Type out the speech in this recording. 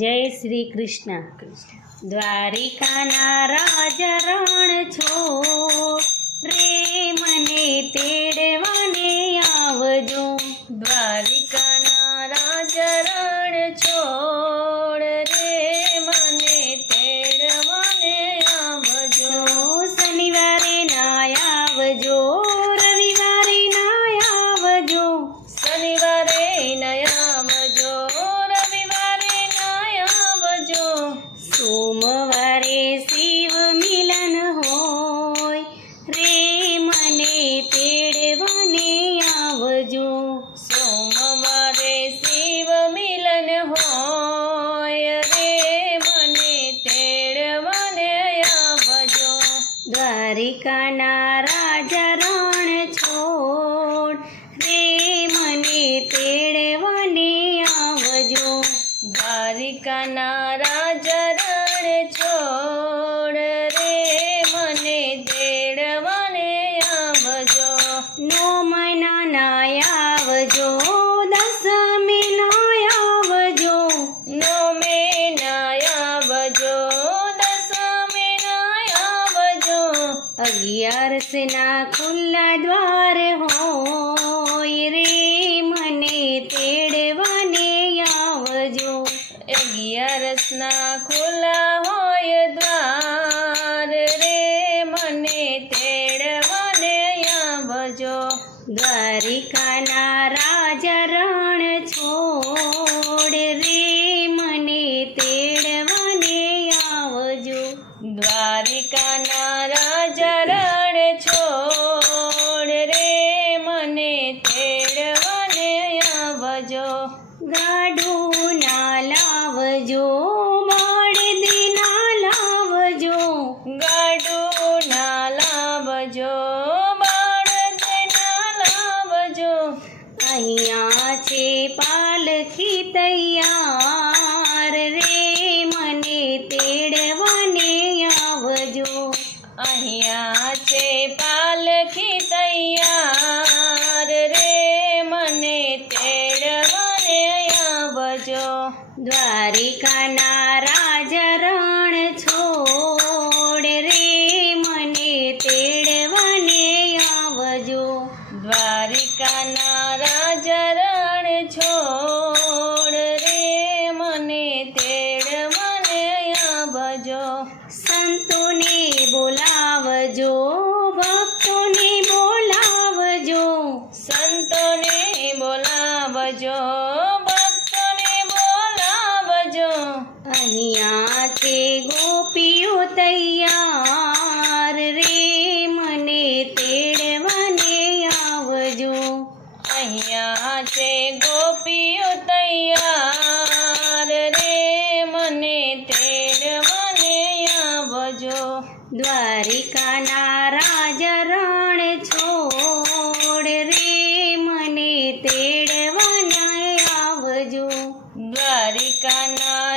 જય શ્રી કૃષ્ણ. દ્વારિકાના રાજ રણ છોડ રે મને તેડવાને આવજો. દ્વારિકાના રાજ રણ છોડ રે મને તેડવાને આવજો. શનિવારે ના આવજો, રવિવારે ના આવજો. શનિવારે ન આવજો, રવિવારે ન આવજો. સોમવારે શિવ મિલન હોય રે મને તેડવાને આવજો. સોમવારે શિવ મિલન હોય રે મને તેડવાને આવજો. દ્વારિકાના રાજા રણ છોડ રે મને તેડવાને આવજો. દ્વારિકાના રાજ રણ છોડ રે મને તેડવાને આવજો. નોમના ના આવજો, દસમે ના આવજો. નોમે ન આવજો, દસમે ન આવજો. 11 ના ખુલ્લા દ્વાર હોય રે મને તેડવાને આવજો. 11 ના ખુલ્લા હોય દ્વાર રે મને તેડવાને આવજો. દ્વારિકાના રાજા રણ છોડ રે મને તેડવાને આવજો. દ્વારિકાના રાજા રણ છોડ રે મને તેડવાને આવજો. ગાડું ના લાવજો, બળદ ના લાવજો. ગાડું ના લાવજો, બળદ ના લાવજો. અહીંયા છે પાલખી તૈયાર રે મને તેડવાને આવજો. અહીંયા છે પાલખી તૈયાર રે મને તેડવાને આવજો. દ્વારિકાના રાજા રણ છોડ રે મને તેડવાને આવજો. દ્વારિકાના રાજ રણ છોડ રે મને તેડવાને આવજો. સંતોને બોલાવજો, ભક્તોને બોલાવજો. સંતોને બોલાવજો, ભક્તોને બોલાવજો. અહીંયા છે ગોપીઓ તૈયાર રે મને તેડવાને આવજો. અહીંયા છે ગોપીઓ તૈયાર રે મને તેડવાને આવજો. દ્વારિકાના રાજા રણ છોડ રે મને તેડવાને આવજો. દ્વારિકાના